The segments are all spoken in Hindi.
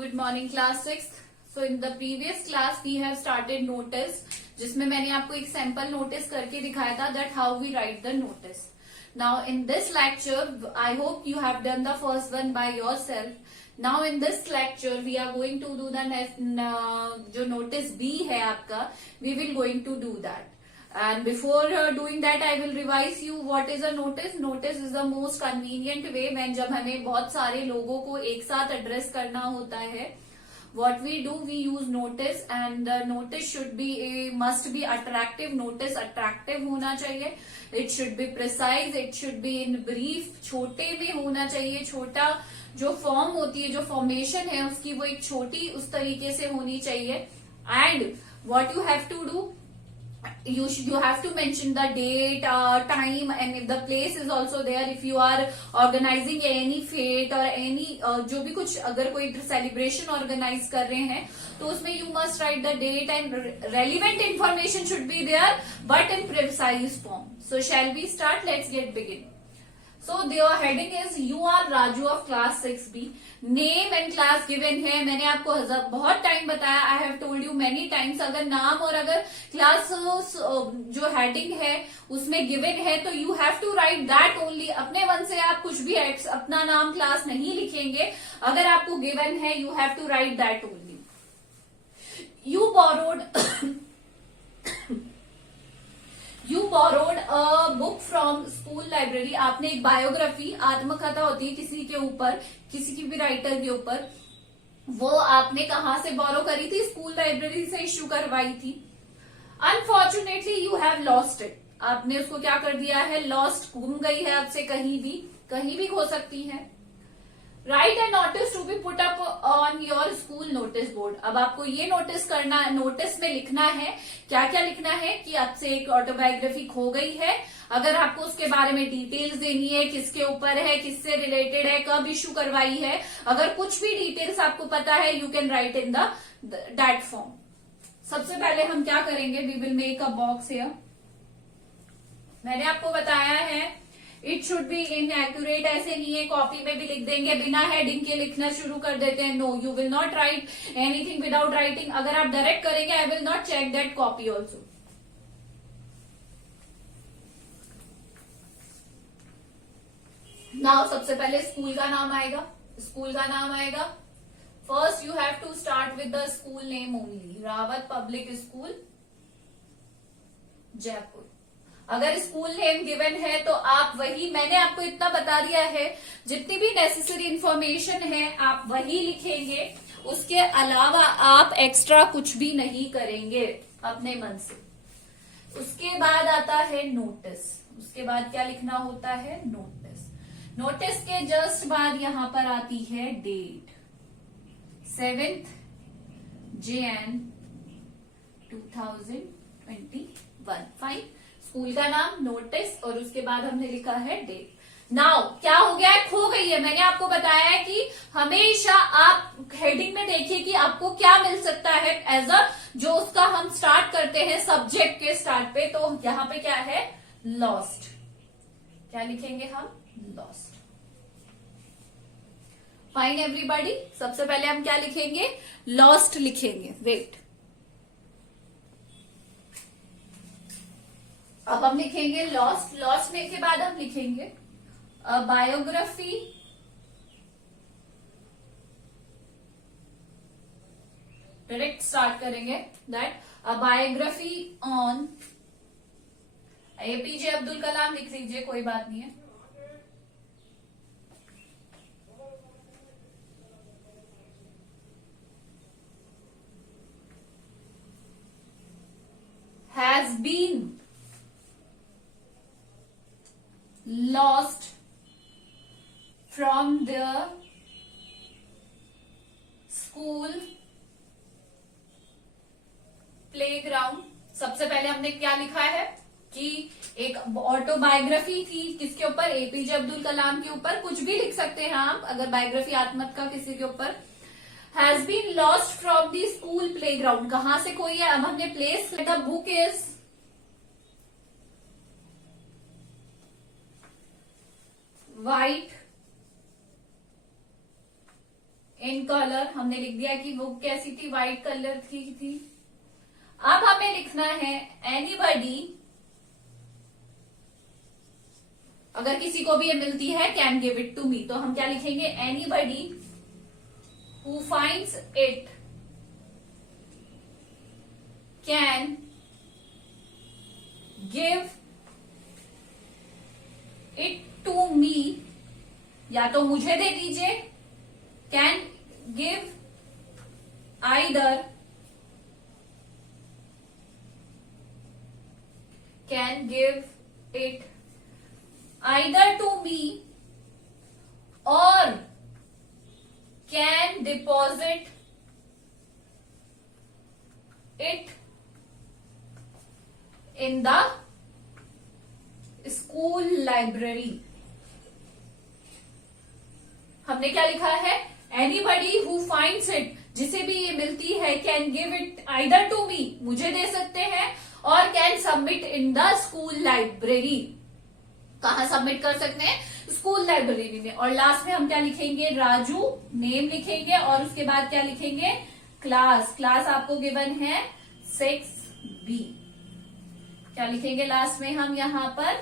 Good morning class 6th. So in the previous class we have started notice, जिसमें मैंने आपको एक सैंपल नोटिस करके दिखाया था that how we write the notice. Now in this lecture I hope you have done the first one by yourself. Now in this lecture we are going to do the next जो notice B है आपका, we will going to do that. And before doing that I will revise you what is a notice. Notice is the most convenient way when जब हमें बहुत सारे लोगों को एक साथ एड्रेस करना होता है. What we do, we use notice and the notice should be must be attractive. Notice attractive होना चाहिए. It should be precise. It should be in brief. छोटे में होना चाहिए. छोटा जो फॉर्म होती है, जो फॉर्मेशन है उसकी, वो एक छोटी उस तरीके से होनी चाहिए. And what you have to do, you have to mention the date, time, and if the place is also there. If you are organizing any fete or any जो भी कुछ अगर कोई celebration organize कर रहे हैं तो उसमें you must write the date and relevant information should be there but in precise form. So shall we start? Let's get begin. So their heading is you are Raju of class 6B. Name and class given है. मैंने आपको बहुत टाइम बताया. I have told you many times. अगर नाम और अगर क्लास जो हेडिंग है उसमें गिवन है तो you have to write that only. अपने मन से आप कुछ भी अपना नाम क्लास नहीं लिखेंगे. अगर आपको गिवन है you have to write that only. You borrowed a book from school library. आपने एक बायोग्राफी, आत्मकथा होती है किसी के ऊपर, किसी की भी राइटर के ऊपर, वो आपने कहाँ से बोरो करी थी? स्कूल लाइब्रेरी से इश्यू करवाई थी. Unfortunately you have lost it. आपने उसको क्या कर दिया है? लॉस्ट, गुम गई है आपसे, कहीं भी खो सकती है. Write a notice to be put up on your school notice board. अब आपको ये नोटिस करना, नोटिस में लिखना है. क्या क्या लिखना है? कि आपसे एक ऑटोबायोग्राफी खो गई है. अगर आपको उसके बारे में डिटेल्स देनी है, किसके ऊपर है, किससे रिलेटेड है, कब इश्यू करवाई है, अगर कुछ भी डिटेल्स आपको पता है you can write in the that form. सबसे पहले हम क्या करेंगे? We will make a box here. मैंने आपको बताया है इट शुड बी इनएक्यूरेट. ऐसे नहीं है कॉपी में भी लिख देंगे, बिना हेडिंग के लिखना शुरू कर देते हैं. No, you will not write anything without writing. अगर आप डायरेक्ट करेंगे I will not check that copy also. Now सबसे पहले स्कूल का नाम आएगा. स्कूल का नाम आएगा. First you have to start with the school name only. Rawat public school Jaipur. अगर स्कूल नेम गिवन है तो आप वही, मैंने आपको इतना बता दिया है, जितनी भी नेसेसरी इंफॉर्मेशन है आप वही लिखेंगे. उसके अलावा आप एक्स्ट्रा कुछ भी नहीं करेंगे अपने मन से. उसके बाद आता है नोटिस. उसके बाद क्या लिखना होता है? नोटिस. नोटिस के जस्ट बाद यहां पर आती है date, 7th Jan 2021. Fine. School का नाम, नोटिस, और उसके बाद हमने लिखा है डेट. नाउ क्या हो गया है? खो गई है. मैंने आपको बताया है कि हमेशा आप हेडिंग में देखिए कि आपको क्या मिल सकता है एज अ, जो उसका हम स्टार्ट करते हैं सब्जेक्ट के स्टार्ट पे. तो यहां पे क्या है? लॉस्ट. क्या लिखेंगे हम? लॉस्ट. Fine everybody. सबसे पहले हम क्या लिखेंगे? लॉस्ट लिखेंगे. वेट, अब हम लिखेंगे लॉस्ट. लॉस्ट में के बाद हम लिखेंगे बायोग्राफी डायरेक्ट स्टार्ट करेंगे. That a biography on APJ Abdul Kalam लिख लीजिए, कोई बात नहीं है. Has been lost from the school playground. सबसे पहले हमने क्या लिखा है कि एक ऑटोबायोग्राफी थी. किसके ऊपर? एपीजे अब्दुल कलाम के ऊपर. कुछ भी लिख सकते हैं आप अगर बायोग्राफी आत्मकथा किसी के ऊपर. Has been lost from the school playground. कहां से खोई है? अब हमने place. The book is white in colour हमने लिख दिया कि वो कैसी थी, व्हाइट कलर की थी। अब हमें लिखना है एनीबडी, अगर किसी को भी ये मिलती है can give it to me, तो हम क्या लिखेंगे, anybody who finds it can give it to me, या तो मुझे दे दीजिए, can give either, can give it either to me और can deposit it in the school library. हमने क्या लिखा है, एनीबडी हु फाइंड्स इट, जिसे भी ये मिलती है, can give it either to me, मुझे दे सकते हैं, और can submit in the school library. कहा सबमिट कर सकते हैं, स्कूल लाइब्रेरी में। और लास्ट में हम क्या लिखेंगे, राजू, नेम लिखेंगे, और उसके बाद क्या लिखेंगे, क्लास। क्लास आपको गिवन है 6B। क्या लिखेंगे लास्ट में, हम यहाँ पर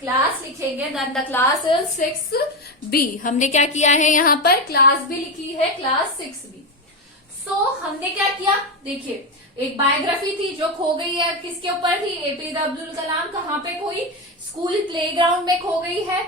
क्लास लिखेंगे, then the class is 6B। हमने क्या किया है, यहाँ पर क्लास भी लिखी है, क्लास 6B। सो हमने क्या किया, देखिए एक बायोग्राफी थी जो खो गई है, किसके ऊपर थी, एपीजे अब्दुल कलाम। कहाँ पे खोई, स्कूल प्लेग्राउंड में खो गई है।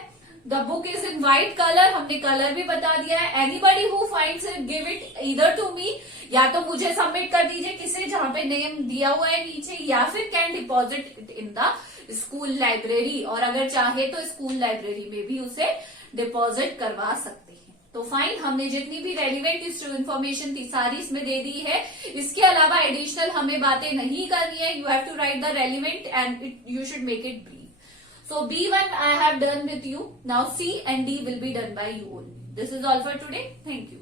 The book is in white colour, हमने कलर भी बता दिया है। Anybody who finds it give it either to me, या तो मुझे सबमिट कर दीजिए किसे, जहां पे नेम दिया हुआ है नीचे, या फिर can deposit it in the school library, और अगर चाहे तो स्कूल लाइब्रेरी में भी उसे डिपॉजिट करवा सकते हैं। तो फाइन, हमने जितनी भी रेलिवेंट इंफॉर्मेशन थी सारी इसमें दे दी है। इसके अलावा एडिशनल हमें बातें नहीं करनी है। You have to write the relevant and you should make it brief. So B1 I have done with you. Now C and D will be done by you only. This is all for today. Thank you.